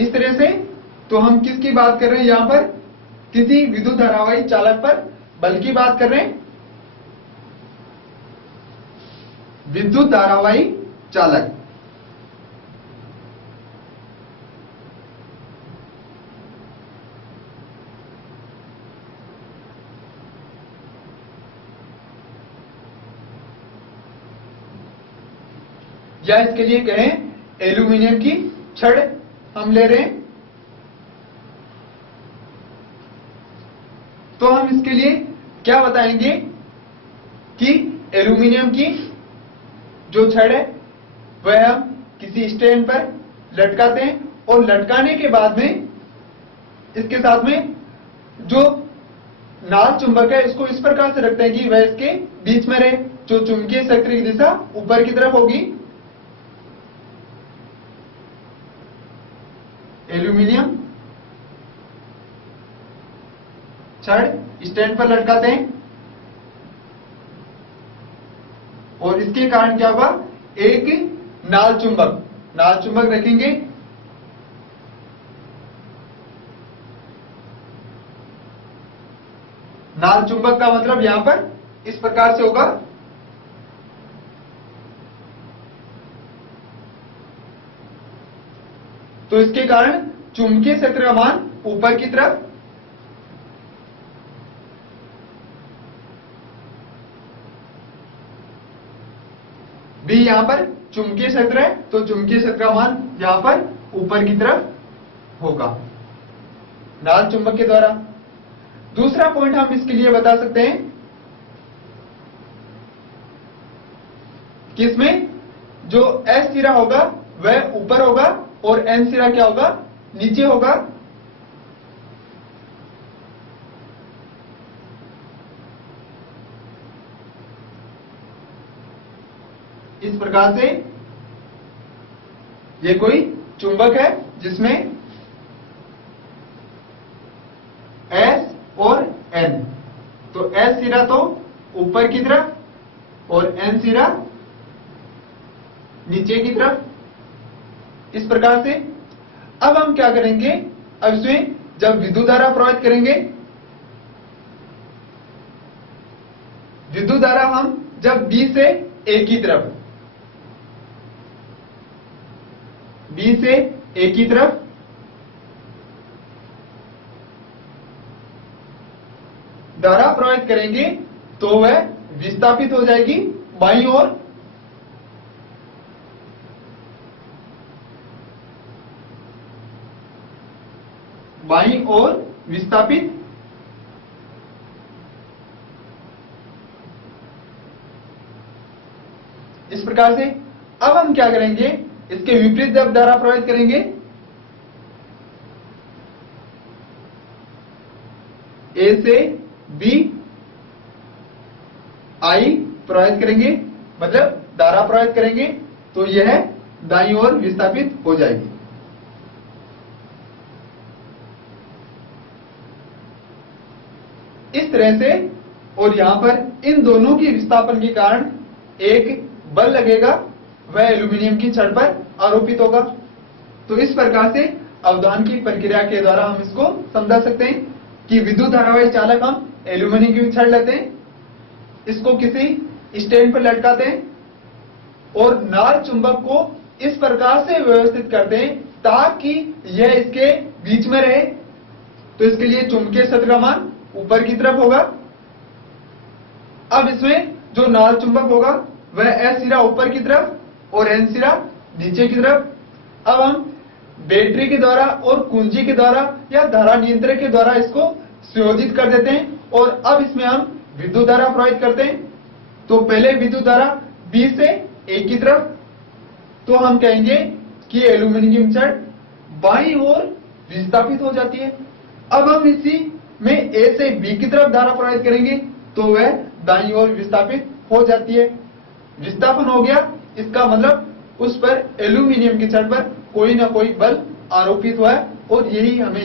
इस तरह से तो हम किसकी बात कर रहे हैं यहां पर? किसी विद्युत धारावाही चालक पर बल की बात कर रहे हैं। विद्युत धारावाही चालक या इसके लिए कहें एल्यूमिनियम की छड़ हम ले रहे हैं। तो हम इसके लिए क्या बताएंगे कि एल्यूमिनियम की जो छड़ है वह हम किसी स्टैंड पर लटकाते हैं और लटकाने के बाद में इसके साथ में जो नाल चुंबक है इसको इस प्रकार से रखते हैं कि वह इसके बीच में रहे। जो चुंबकीय क्षेत्र की दिशा ऊपर की तरफ होगी। एल्यूमिनियम छड़ स्टैंड पर लटकाते हैं और इसके कारण क्या होगा? एक नाल चुंबक रखेंगे। नाल चुंबक का मतलब यहां पर इस प्रकार से होगा। तो इसके कारण चुंबकीय क्षेत्र का मान ऊपर की तरफ, भी यहां पर चुंबकीय क्षेत्र है तो चुंबकीय क्षेत्र का मान यहां पर ऊपर की तरफ होगा नाल चुंबक के द्वारा। दूसरा पॉइंट हम इसके लिए बता सकते हैं कि इसमें जो S सिरा होगा वह ऊपर होगा और N सिरा क्या होगा? नीचे होगा। इस प्रकार से ये कोई चुंबक है जिसमें S और N, तो S सिरा तो ऊपर की तरफ और N सिरा नीचे की तरफ। इस प्रकार से अब हम क्या करेंगे? अब इसमें जब विद्युत धारा प्रवाहित करेंगे, विद्युत धारा हम जब B से A की तरफ, B से A की तरफ धारा प्रवाहित करेंगे तो वह विस्थापित हो जाएगी बाईं ओर। बाईं ओर विस्थापित। इस प्रकार से अब हम क्या करेंगे? इसके विपरीत जब धारा प्रवाहित करेंगे, A से B I प्रवाहित करेंगे, मतलब धारा प्रवाहित करेंगे तो यह दाईं ओर विस्थापित हो जाएगी। इस तरह से, और यहां पर इन दोनों की विस्थापन के कारण एक बल लगेगा, वह एल्यूमिनियम की छड़ पर आरोपित होगा। तो इस प्रकार से अवधान की प्रक्रिया के द्वारा हम इसको समझा सकते हैं कि विद्युत धारावाही चालक हम एल्यूमिनियम की छड़ लेते हैं, इसको किसी स्टैंड पर लटकाते हैं और नाल चुंबक को इस प्रकार से व्यवस्थित करते हैं ताकि यह इसके बीच में रहे। तो इसके लिए चुंबकीय क्षेत्र का मान ऊपर की तरफ होगा। अब इसमें जो नाल चुंबक होगा वह S सिरा ऊपर की तरफ और N सिरा नीचे की तरफ। अब हम बैटरी के द्वारा और कुंजी के द्वारा या धारा नियंत्रक के द्वारा इसको संयोजित कर देते हैं और अब इसमें हम विद्युत धारा प्रवाहित करते हैं। तो पहले विद्युत धारा B से A की तरफ, तो हम कहेंगे कि एल्यूमिनियम की छड़ बाईं ओर विस्थापित हो जाती है। अब हम इसी में A से B की तरफ धारा प्रवाहित करेंगे तो वह दाईं ओर विस्थापित हो जाती है। विस्थापन हो गया, इसका मतलब उस पर एल्यूमिनियम की छड़ पर कोई ना कोई बल आरोपित हुआ है और यही हमें